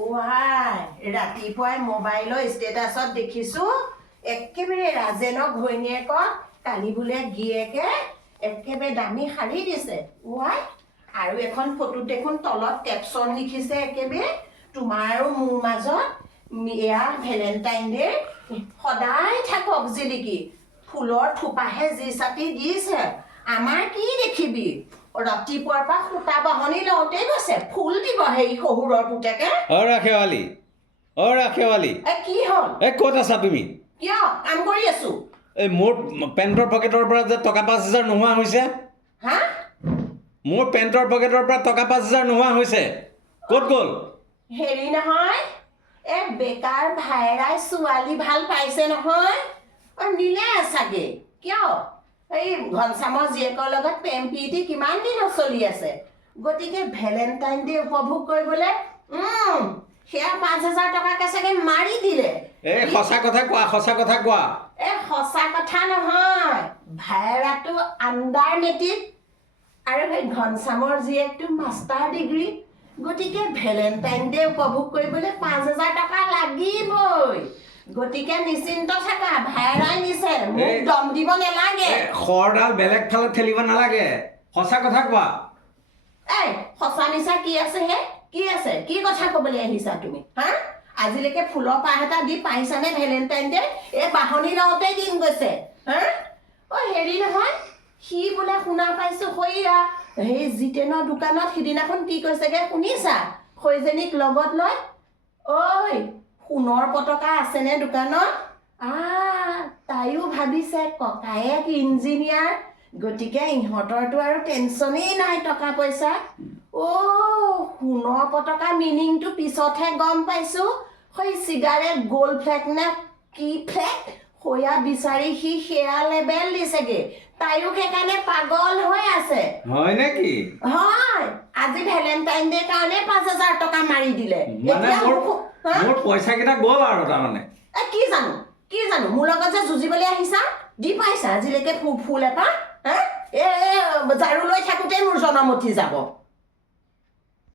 Y ৰাতিপুৱাই মোবাইলৰ ষ্টেটাছত দেখিছো একেবাৰে ৰাজেনৰ ঘৈণীয়েকক কালি বোলে গিয়েকে একেবাৰে দামী শাৰী দিছে ওৱাই আৰু এখন ফটোত দেখোন তলত কেপশ্যন লিখিছে একেবাৰে তোমাৰ আৰু মোৰ মাজত এয়া ভেলেণ্টাইন ডে সদায় থাকক জিলিকি ফুলৰ থোপাহে যি চাটি দিছে আমাৰ কি দেখিবি ৰাতিপুৱাৰ পৰা সূতা বাহনি লওঁতেই গৈছে ফুল দিব সেই শহুৰৰ পুতেকে ৰাখেৱালী কি হ'ল ক'ত আছা তুমি কিয় কাম কৰি আছো এই মোৰ পেণ্টৰ পকেটৰ পৰা যে টকা ৫,০০০ নোহোৱা হৈছে হা মোৰ পেণ্টৰ পকেটৰ পৰা টকা ৫,০০০ নোহোৱা হৈছে ক'ত গ'ল হেৰি নহয় বেকাৰ ভাইৰাই ছোৱালী ভাল পাইছে নহয় নিলে চাগে কিয় এই ঘনশ্যামৰ জীয়েকৰ লগত প্ৰেম প্ৰীতি কিমান দিন চলি আছে গতিকে ভেলেণ্টাইন ডে উপভোগ কৰিবলৈ সেয়া ৫,০০০ টকাকে চাগে মাৰি দিলে সঁচা কথা কোৱা সঁচা কথা নহয় ভাইৰাটো আণ্ডাৰ মেট্ৰিক আৰু সেই ঘনশ্যামৰ জীয়েকটো মাষ্টাৰ ডিগ্ৰী গতিকে ভেলেণ্টাইন ডে উপভোগ কৰিবলৈ ৫,০০০ টকা লাগিবই গতিকে নিশ্চিন্ত থাকা ভাইৰাই নিছে মোক দম দিব নালাগে খৰডাল বেলেগ ফালে ঠেলিব নালাগে সঁচা কথা কোৱা সঁচা মিছা কি আছে হে কি আছে কি কথা ক'বলৈ আহিছা তুমি হা আজিলৈকে ফুলৰ পাহ এটা দি পাইছানে ভেলেণ্টাইন ডে এই বাহনি লওঁতেই দিন গৈছে হা হেৰি নহয় সি বোলে শুনা পাইছো সৈয়া সেই জিতেনৰ দোকানত সিদিনাখন কি কৈছেগে শুনিছা সৈজনীক লগত লৈ ঐ সোণৰ পতকা আছেনে দোকানত তাইও ভাবিছে ককায়েক ইঞ্জিনিয়াৰ গতিকে ইহঁতৰতো আৰু টেনচনেই নাই টকা পইচা সোণৰ পতকা মিনিংটো পিছতহে গম পাইছো সেই চিগাৰেট গ'ল্ড ফ্লেগ নে কি ফ্লেগ সয়া বিচাৰি সি সেয়া লেবেল দিছেগে তাইও সেইকাৰণে পাগল হৈ আছে হয় নেকি হয় আজি ভেলেণ্টাইন ডে কাৰণে ৫,০০০ টকা মাৰি দিলে মোৰ পইচা কেইটা গ'ল আৰু তাৰমানে কি জানো মোৰ লগত যে যুঁজিবলৈ আহিছা দি পাইছা আজিলৈকে ফুল এপাহ ঝাৰু লৈ থাকোঁতেই মোৰ জনম উঠি যাব